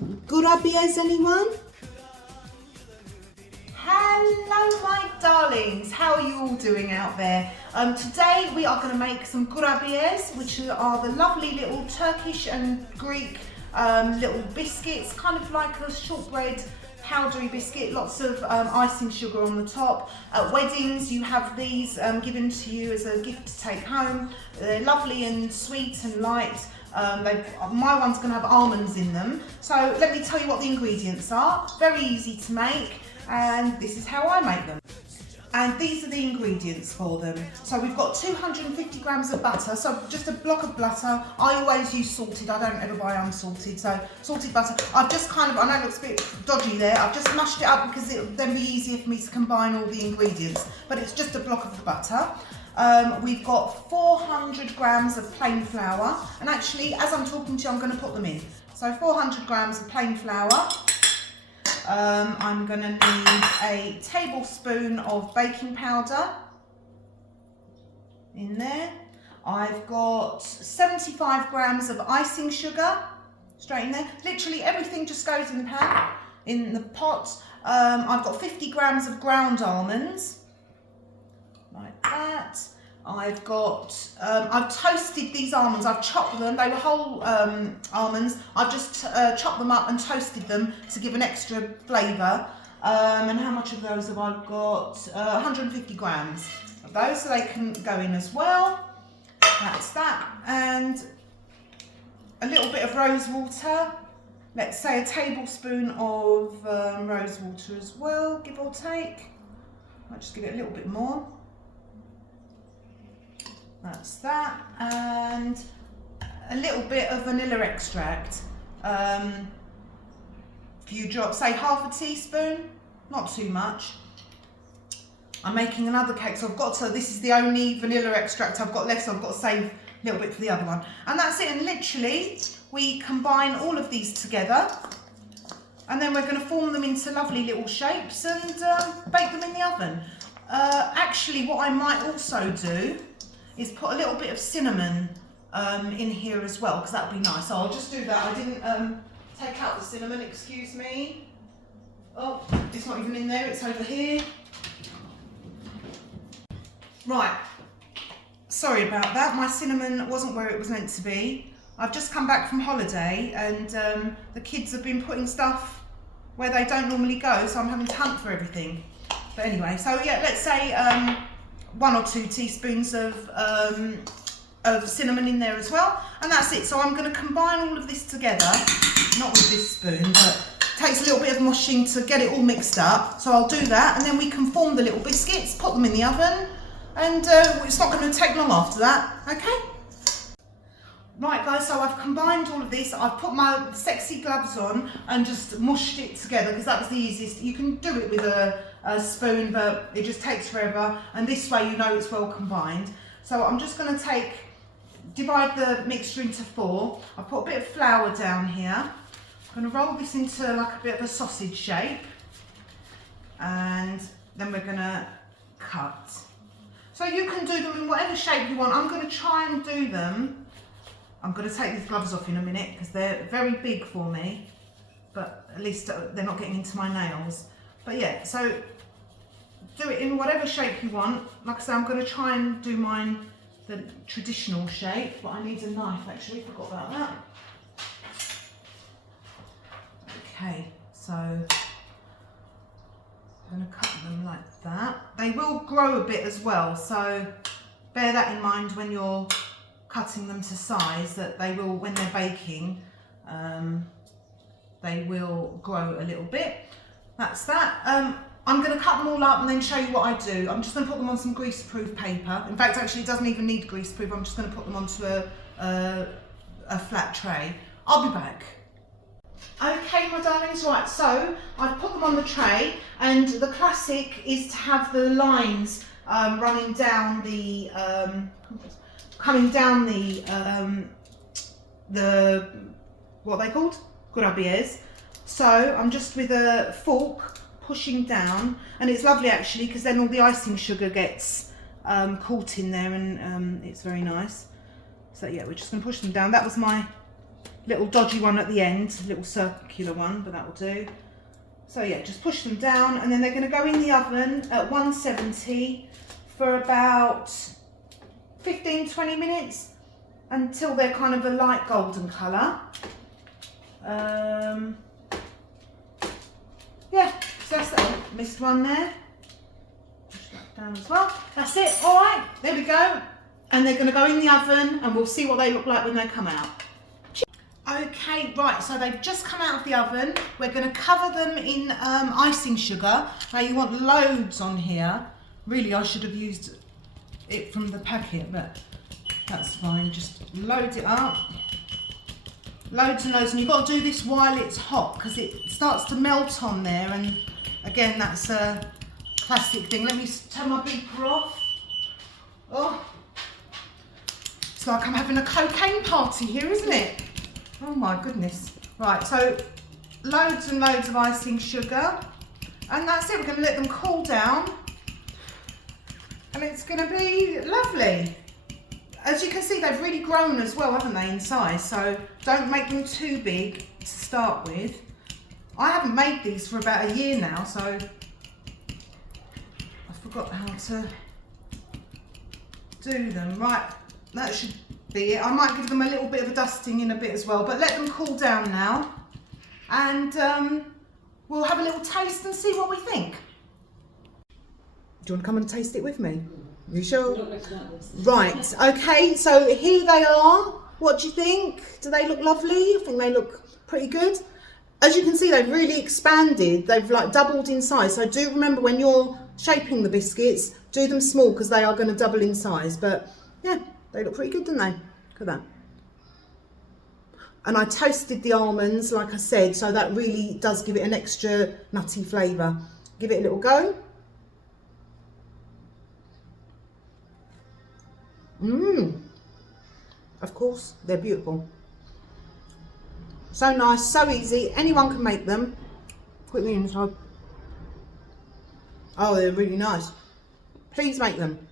Kurabiyes, anyone? Hello my darlings, how are you all doing out there? Today we are going to make some kurabiyes, which are the lovely little Turkish and Greek little biscuits, kind of like a shortbread powdery biscuit, lots of icing sugar on the top. At weddings you have these given to you as a gift to take home. They're lovely and sweet and light. My one's going to have almonds in them. So let me tell you what the ingredients are. Very easy to make, and this is how I make them. And these are the ingredients for them. So we've got 250 grams of butter, so just a block of butter. I always use salted, I don't ever buy unsalted, so salted butter. I've just kind of, I know it looks a bit dodgy there, I've just mashed it up because it'll then be easier for me to combine all the ingredients, but it's just a block of the butter. We've got 400 grams of plain flour, and actually as I'm talking to you I'm going to put them in. So 400 grams of plain flour. I'm going to need a tablespoon of baking powder in there. I've got 75 grams of icing sugar straight in there. Literally everything just goes in the pan, in the pot. I've got 50 grams of ground almonds, like that. I've toasted these almonds, I've chopped them, they were whole almonds, I've just chopped them up and toasted them to give an extra flavour. And how much of those have I got? 150 grams of those, so they can go in as well. That's that. And a little bit of rose water, let's say a tablespoon of rose water as well, give or take. I'll just give it a little bit more. That's that, and a little bit of vanilla extract. Few drops, say half a teaspoon, not too much. I'm making another cake, so this is the only vanilla extract I've got left, so I've got to save a little bit for the other one. And that's it, and literally, we combine all of these together, and then we're going to form them into lovely little shapes and bake them in the oven. Actually, what I might also do is put a little bit of cinnamon in here as well, because that would be nice. So I'll just do that. I didn't take out the cinnamon, excuse me. Oh, it's not even in there, it's over here. Right, sorry about that. My cinnamon wasn't where it was meant to be. I've just come back from holiday, and the kids have been putting stuff where they don't normally go, so I'm having to hunt for everything. But anyway, so yeah, let's say 1 or 2 teaspoons of cinnamon in there as well, and that's it. So I'm going to combine all of this together, not with this spoon, but it takes a little bit of mushing to get it all mixed up. So I'll do that, and then we can form the little biscuits, put them in the oven, and it's not going to take long after that. Okay? Right guys, so I've combined all of this. I've put my sexy gloves on and just mushed it together because that was the easiest. You can do it with a spoon, but it just takes forever, and this way you know it's well combined. So I'm just going to divide the mixture into 4. I've put a bit of flour down here. I'm going to roll this into like a bit of a sausage shape, and then we're going to cut. So you can do them in whatever shape you want. I'm going to try and do them. I'm going to take these gloves off in a minute because they're very big for me, but at least they're not getting into my nails. But yeah, so do it in whatever shape you want. Like I say, I'm going to try and do mine the traditional shape, but I need a knife actually, forgot about that. Okay, so I'm going to cut them like that. They will grow a bit as well, so bear that in mind when you're cutting them to size, that they will, when they're baking, they will grow a little bit. That's that. I'm going to cut them all up and then show you what I do. I'm just going to put them on some greaseproof paper. In fact, actually it doesn't even need greaseproof. I'm just going to put them onto a flat tray. I'll be back. Okay my darlings, right, so I've put them on the tray, and the classic is to have the lines running down the coming down the what are they called? Kurabiyes. So I'm just with a fork pushing down, and it's lovely actually because then all the icing sugar gets caught in there, and it's very nice. So yeah, we're just going to push them down. That was my little dodgy one at the end, little circular one, but that will do. So yeah, just push them down, and then they're going to go in the oven at 170 for about 15-20 minutes until they're kind of a light golden colour. Yeah, so that's that. Missed one there. Push that down as well. That's it. All right, there we go. And they're going to go in the oven, and we'll see what they look like when they come out. Okay, right, so they've just come out of the oven. We're going to cover them in icing sugar. Now you want loads on here. Really, I should have used it from the packet, but that's fine. Just load it up. Loads and loads, and you've got to do this while it's hot because it starts to melt on there, and again, that's a classic thing. Let me turn my beeper off. Oh, it's like I'm having a cocaine party here, isn't it? Oh my goodness. Right, so loads and loads of icing sugar, and that's it. We're going to let them cool down, and it's going to be lovely. As you can see, they've really grown as well, haven't they, in size? So don't make them too big to start with. I haven't made these for about a year now, so I forgot how to do them. Right, that should be it. I might give them a little bit of a dusting in a bit as well, but let them cool down now, and we'll have a little taste and see what we think. Do you want to come and taste it with me? You sure? Right, okay, so here they are. What do you think? Do they look lovely? I think they look pretty good. As you can see, they've really expanded. They've like doubled in size. So do remember when you're shaping the biscuits, do them small because they are going to double in size. But yeah, they look pretty good, don't they? Look at that. And I toasted the almonds, like I said, so that really does give it an extra nutty flavour. Give it a little go. Of course, they're beautiful. So nice, so easy. Anyone can make them. Quickly inside. Oh, they're really nice. Please make them.